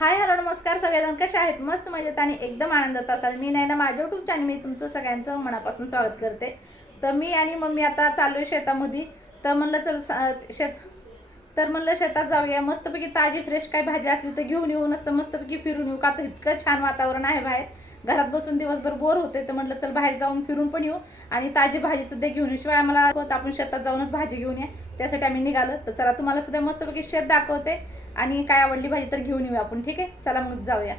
Hi hello नमस्कार सगळेजण. कसे आहेत? मस्त मजेत आणि एकदम आनंदात असाल. मी नाही ना माझ्या युट्यूब चॅनल मी तुमचं सगळ्यांचं मनापासून स्वागत करते. तर मी आणि मम्मी आता चालू आहे शेतामध्ये. तर म्हणलं चल शेत तर म्हणलं शेतात जाऊया. मस्तपैकी ताजी फ्रेश काय भाजी असली तर घेऊन येऊ. नसतं मस्तपैकी फिरून येऊ. का तर इतकं छान वातावरण आहे बाहेर. घरात बसून दिवसभर बोर होते तर म्हटलं चल बाहेर जाऊन फिरून पण येऊ आणि ताजी भाजी सुद्धा घेऊन येऊ. शिवाय आम्हाला होतं आपण शेतात जाऊनच भाजी घेऊन या. त्यासाठी आम्ही निघालो. तर चला तुम्हाला सुद्धा मस्तपैकी शेत दाखवते. आणि काय आवडली भाजी तर घेऊन येऊ आपण ठीक आहे? चला मग जाऊया.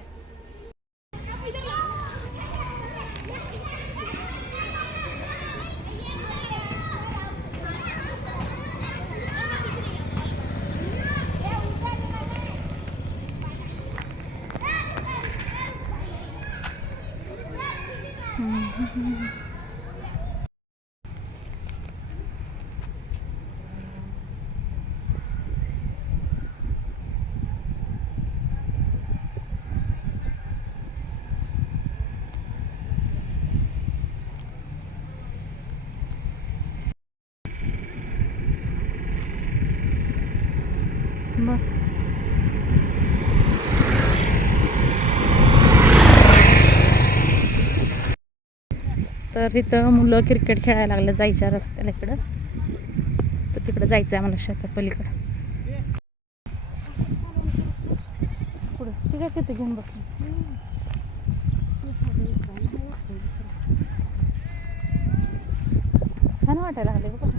तर इथं मुलं क्रिकेट खेळायला लागलं जायच्या रस्त्याला इकडं. तर तिकडं जायचं आहे मला शेतात पलीकडं. पुढं ठीक आहे तिथे घेऊन बसलं? छान वाटायला लागले बघा.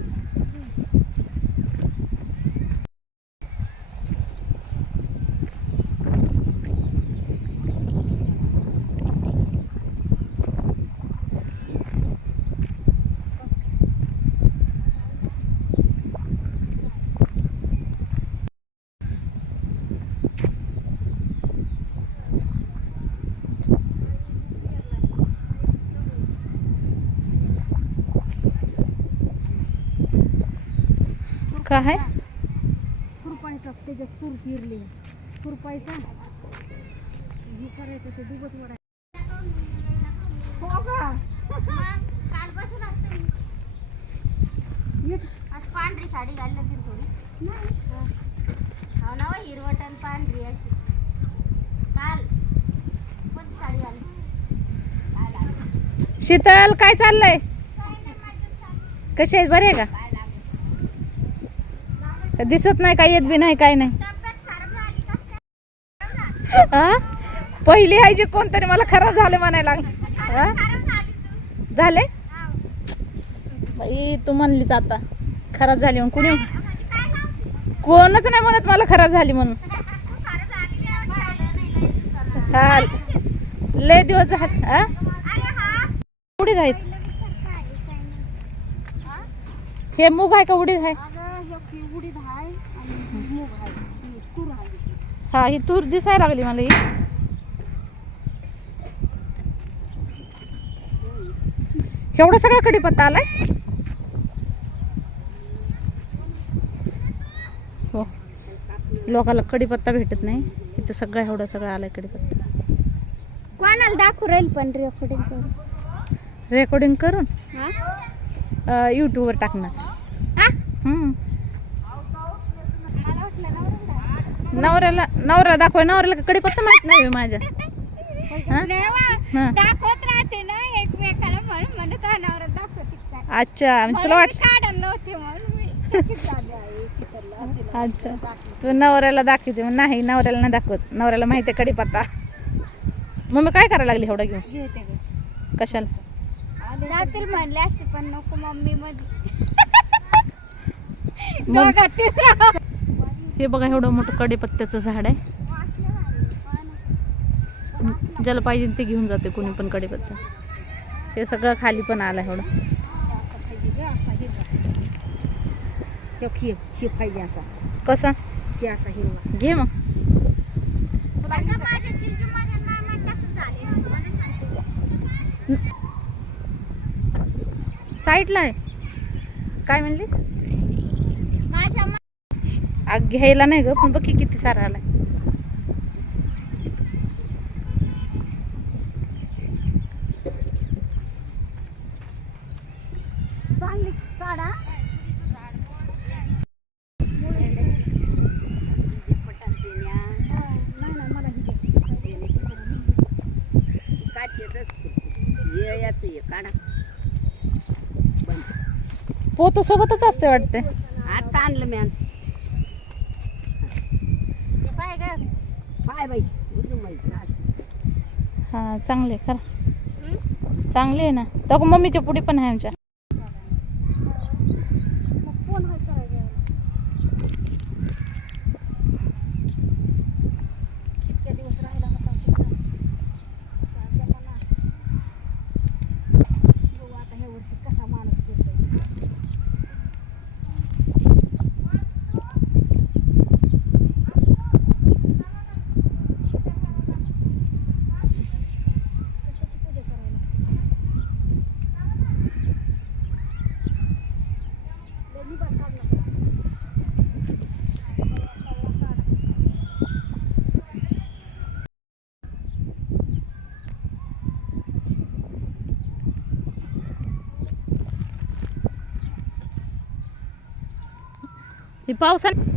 आहे? खुरपायचा त्याच्यात तूर फिरली. खुरपायचा. हे करायचं ते दुबत वडा हो का? कालपासून आज पांढरी साडी घालली होती थोडी. हो. ना हिरवट आणि पांढरी अशी. काल कोणती साडी घालली. शीतल काय चाललंय? कशी आहे बरे का? दिसत नाही काय येत बी नाही काय नाही. हा? पहिली आहे जे कोणतरी मला खराब झाले म्हणायला लागले. झाले? बाई तू म्हणलीच आता खराब झाली म्हणून. कुणी कोणच नाही म्हणत मला खराब झाली म्हणून. हा लय दिवस झाले उडीद आहेत. हे मूग आहे का उडीद आहे? उडीद आहे आणि मूग आहे ही तूर हा ही तूर दिसायला लागली मला ही. एवढं सगळं कडीपत्ता आलाय? हो. लोकाला कडीपत्ता भेटत नाही. इथं सगळं एवढं सगळं आलाय कडीपत्ता. कोणाला दाखवू राहील पण रेकॉर्डिंग करून? रेकॉर्डिंग करून? यूट्यूबवर टाकणार हा? हम्म. मला वाटलं नवऱ्याला नवऱ्याला दाखवाय नवऱ्याला कडीपत्ता माहीत नाही माझ्या? हा? दाखवत राहते ना एकमेकाला म्हणून म्हणत हा नवरा दाखवते काय अच्छा तुला म्हणून वाट मी काढत नव्हते म्हणून मी लगेच आले आहे शिकरला तिला. अच्छा. तू नवऱ्याला दाखवते मग नाही नवऱ्याला नाही दाखवत. नवऱ्याला माहिती आहे कडीपत्ता. मम्मी काय करायला लागली एवढा घेऊन? घेते गं. कशाला? जातील म्हणले असते पण नको मम्मी मध्ये. मग दोघात तिसरा. हे बघा एवढं मोठं कडीपत्त्याचं झाड आहे. ज्याला पाहिजे ते घेऊन जाते कोणी पण कडीपत्ता हे सगळं खाली पण आलं एवढं. असा पाहिजे असा. कसा? हे असा हिरवा. घे मग. साईडला आहे. काय म्हणली? आग घ्यायला नाही ग पण बघी किती सारा आलाय. पोतो सोबतच असते वाटते आता आणलं मी बाई हा चांगले खरं. चांगले आहे ना. तर मम्मीच्या पुढे पण आहे आमच्या कोण हाय करायचं इतक्या दिवस राहिला होता तिथं. साध्या म्हणा. बघू आता ह्या वर्षी कसा माणूस करतोय कशाची पूजा करायला लय निभार काढला हे पावसाने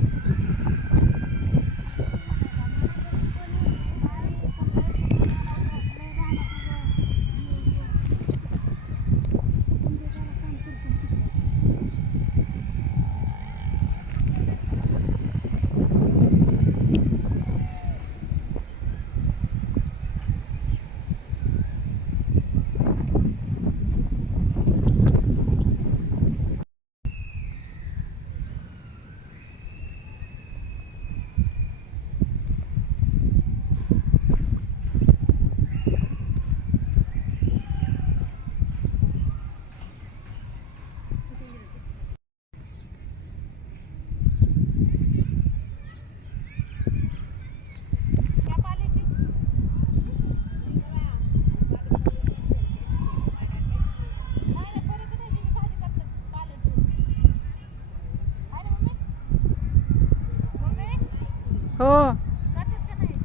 हो हो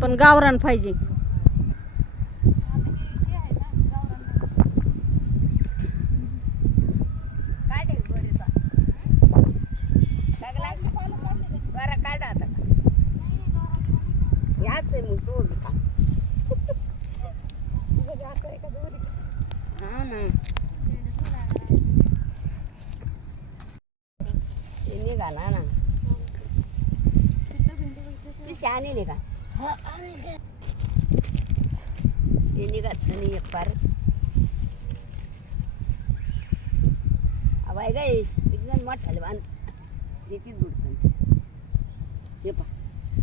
पण गावरान पाहिजे बरं काढा आता याच आहे मग तो का हा ना ते निघाला ना पिशे आणले का ते निघात आणि एक पार. अबाय गाय एकदम मोठाले बांध. येते दूध हे पा.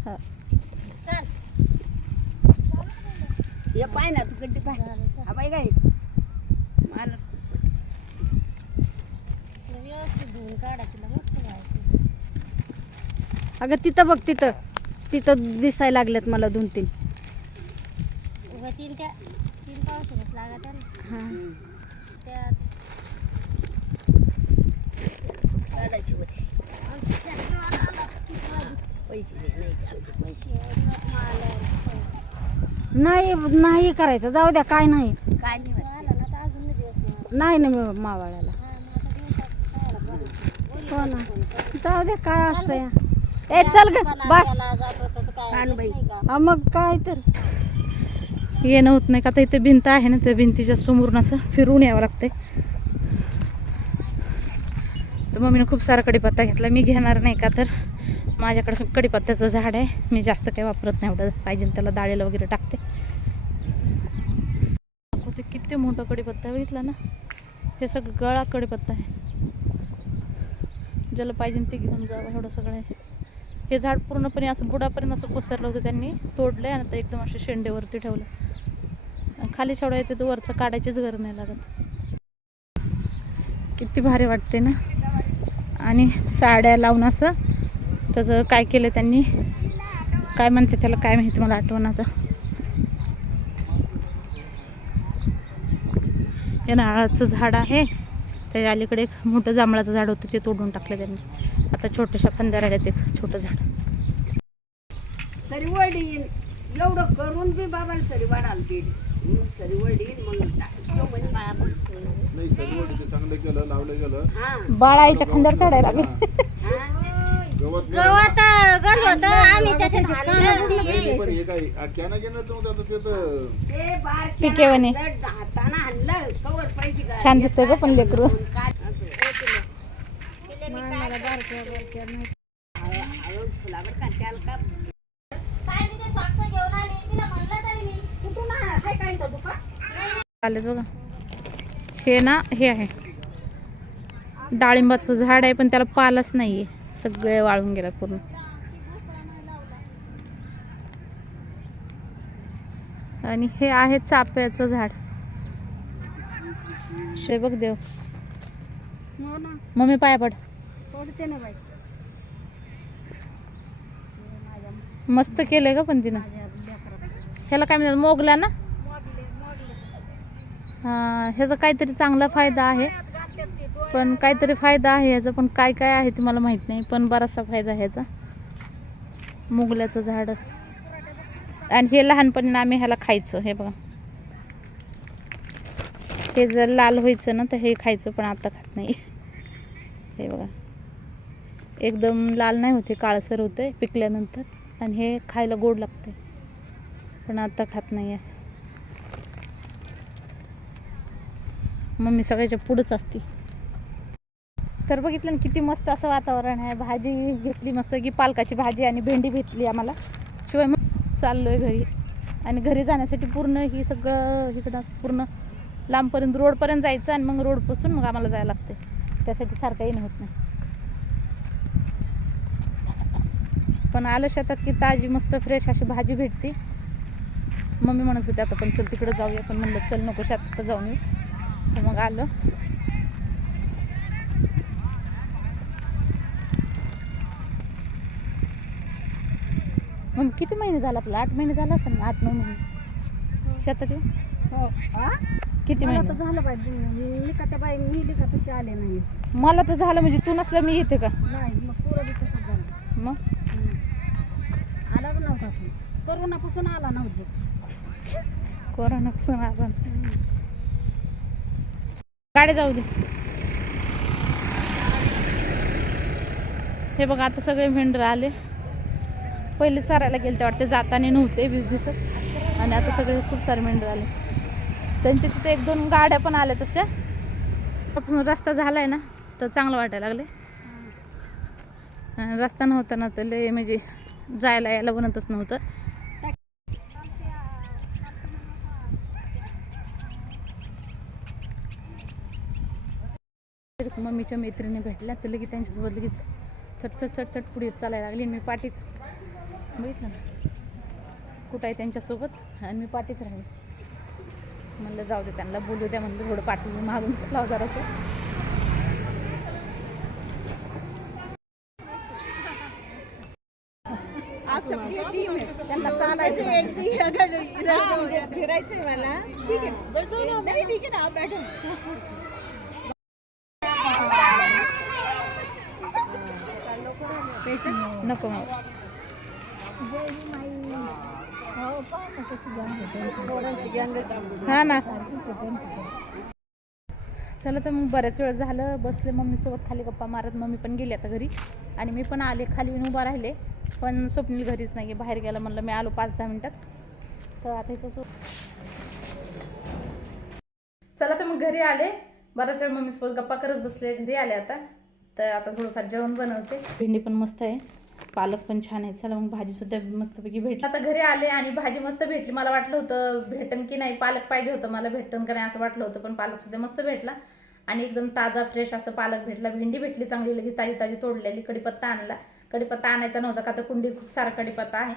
हा. पाय ना तू कड्डी पाय. अबाय गाय मानस व्यवस्थित धुवून काढा तिला मस्त अगं तिथं बघ तिथं. तिथं दिसायला लागलेत मला दोन तीन तीन त्या तीन पावसाळ्यात लागत हा त्या काढायची होती पैसे नाही आमचे पैसे नाही नाही करायचं जाऊ द्या काय नाही काय नाही आला ना तर अजून नाही दिवस मला नाही ना मी मावाळ्याला हो ना जाऊ दे काय असतं ए चल ग बस. हा मग काय तर येणं होत नाही का? तर इथे भिंत आहे ना त्या भिंतीच्या समोरून असं फिरून यावं लागते तर मम्मीनं खूप सारा कडीपत्ता घेतला. मी घेणार नाही का तर? माझ्याकडे कडीपत्त्याचं झाड आहे. मी जास्त काही वापरत नाही. एवढं पाहिजे त्याला डाळीला वगैरे टाकते. ते किती मोठा कडीपत्ता बघितला ना? हे सगळं गळा कडीपत्ता आहे. ज्याला पाहिजे ते घेऊन जावं. एवढं सगळं आहे. हे झाड पूर्णपणे असं बुडापर्यंत असं कोसरलं होतं त्यांनी. तोडलं आणि आता एकदम असे शेंडेवरती ठेवलं. खाली शेवडा येते तर वरचं काढायचीच गरज नाही लागत. किती भारी वाटते ना? आणि साड्या लावून असं त्याचं काय केलं त्यांनी? काय म्हणते त्याला काय माहिती मला आठवण आता. हे नारळाचं झाड आहे. त्याच्या अलीकडे एक मोठं जांभळाचं झाड होतं ते तोडून टाकलं त्यांनी. आता छोट्याशा फांद्या राहिल्यात एक छोटं झाड. सरी वडील एवढं करून बी बाबाला सरी वाढाल नाही सर्व ते चांगलं केलं लावलं गेलं. हा. बाळाईच्या खांद्यावर चढायला लागले. गवत गवत गंज होतं. आम्ही त्याच्यात नाही, पण हे काय आ, कॅना घेणं तर आता ते तर पिके म्हणे. आणलं, हातानं आणलं कवर पैसे काय छान दिसतंय ग पण लेकरू. काय असं. हो. हळू- हळू फुलावर का त्याला का काय मी ते सॉक्स घेऊन आली तिला म्हणलं तरी मी कुठून आणा? काय काय इथं दुकान आले बघा. हे ना हे आहे. डाळिंबाचं झाड आहे पण त्याला पालच नाही आहे सगळे वाळून गेला पूर्ण. आणि हे आहे चाफ्याचं झाड. शे बघ देव. ना मम्मी पाया पड. पडते ना बाई मस्त केलंय का पण तिनं. ह्याला काय म्हणतात मोगला ना? ह्याचा काहीतरी चांगला फायदा आहे. पण काहीतरी फायदा आहे ह्याचा पण काय काय आहे ते मला माहीत नाही पण बराचसा फायदा आहे ह्याचा. मुगल्याचं झाड. आणि हे लहानपणी आम्ही ह्याला खायचो हे बघा. हे जर लाल व्हायचं ना तर हे खायचं पण आता खात नाही. हे बघा. एकदम लाल नाही होते काळसर होते पिकल्यानंतर. आणि हे खायला गोड लागते पण आता खात नाही आहे मम्मी सगळ्याच्या पुढंच असती. तर बघितलं ना किती मस्त असं वातावरण आहे. भाजी घेतली मस्त की पालकाची भाजी आणि भेंडी भेटली आम्हाला. शिवाय मग चाललो आहे घरी. आणि घरी जाण्यासाठी पूर्ण ही सगळं इकडं पूर्ण लांबपर्यंत रोडपर्यंत जायचं आणि मग रोडपासून मग आम्हाला जायला लागते त्यासाठी सारखं येणं होत नाही. पण आलं शेतात की ताजी मस्त फ्रेश अशी भाजी भेटते. मम्मी म्हणत होती आता पण चल तिकडं जाऊया. पण म्हणलं चल नको शेतात जाऊन येऊ. तर मग आलं. मग किती महिने झाला आपला? आठ महिने झाला असेल आठ नऊ महिने. शेतात येऊन हो. किती महिने? झालं पाहिजे लिखाच्या बाई मी लिखा तशी आले नाही. मला तर झालं म्हणजे तू नसल्या मी येते का? नाही मग पुरं तसंच झालं. मग. आलाच नव्हता करोनापासून आला नव्हता कोरोनापासून आपण गाडी जाऊ दे. हे बघा आता सगळे मेंढर आले. पहिले चारायला गेले ते वाटते जाताना नव्हते वीस दिवसात. आणि आता सगळे खूप सारे मेंढर आले. त्यांच्या तिथे एक दोन गाड्या पण आल्या तशा. रस्ता रस्ता झालाय ना तर चांगलं वाटायला लागले रस्ता नव्हता ना तर लय म्हणजे जायला यायला बनतच नव्हतं तर मम्मीच्या मैत्रिणी भेटल्या तर लगेच त्यांच्यासोबत लगेच चट चट चट चट पुढे चालायला लागली मी पाठीच बघितलं ना. कुठं आहे त्यांच्यासोबत? आणि मी पाठीच राहिले. म्हणलं जाऊ दे त्यांना बोलू द्या म्हणलं थोडं पाठी मागून चलाव जरासं. त्यांना चालायचं फिरायचंय मला नाही ठीक आहे ना मॅडम नको मग हा ना. चला तर मग बऱ्याच वेळ झालं. बसले मम्मीसोबत खाली गप्पा मारत. मम्मी पण गेली आता घरी. आणि मी पण आले खाली येऊन उभा राहिले. पण स्वप्नील घरीच नाही बाहेर गेला म्हणलं मी आलो पाच दहा मिनिटात. तर आता इथं चला तर मग घरी आले. बराच वेळ मम्मीसोबत गप्पा करत बसले घरी आले आता. तर आता थोडंफार जेवण बनवते. भेंडी पण मस्त आहे. पालक पण छान आहे. चला मग भाजी सुद्धा मस्तपैकी भेटली. आता घरी आले आणि भाजी मस्त भेटली. मला वाटलं होतं भेटन की नाही पालक पाहिजे होतं. मला भेटन का नाही असं वाटलं होतं पण पालक सुद्धा मस्त भेटला. आणि एकदम ताजा फ्रेश असं पालक भेटला. भेंडी भेटली चांगली लगेच ताजी ताजी तोडलेली. कडीपत्ता आणला. कडीपत्ता आणायचा नव्हता का तर कुंडी खूप सारा कडीपत्ता आहे.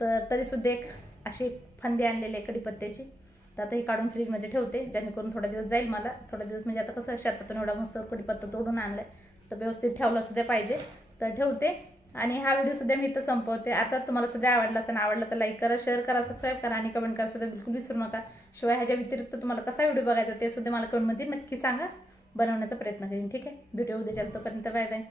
तर तरी सुद्धा एक अशी फांदी आणलेली आहे कडीपत्त्याची तर आता हे काढून फ्रीजमध्ये ठेवते. जेणेकरून थोडा दिवस जाईल मला. थोडा दिवस म्हणजे आता कसं शेतातून एवढा मस्त कडीपत्ता तोडून आणलाय. तर व्यवस्थित ठेवला सुद्धा पाहिजे. तर ठेवते. आणि हा व्हिडिओ सुद्धा मी इथं संपवते. आता तुम्हाला सुद्धा आवडला तर आवडला तर लाईक करा शेअर करा सबस्क्राईब करा आणि कमेंट करा सुद्धा बिलकुल विसरू नका. शिवाय ह्याच्या व्यतिरिक्त तुम्हाला कसा व्हिडिओ बघायचा ते सुद्धा मला कमेंटमध्ये नक्की सांगा. बनवण्याचा प्रयत्न करीन. ठीक आहे? व्हिडिओ उद्या तोपर्यंत. Bye bye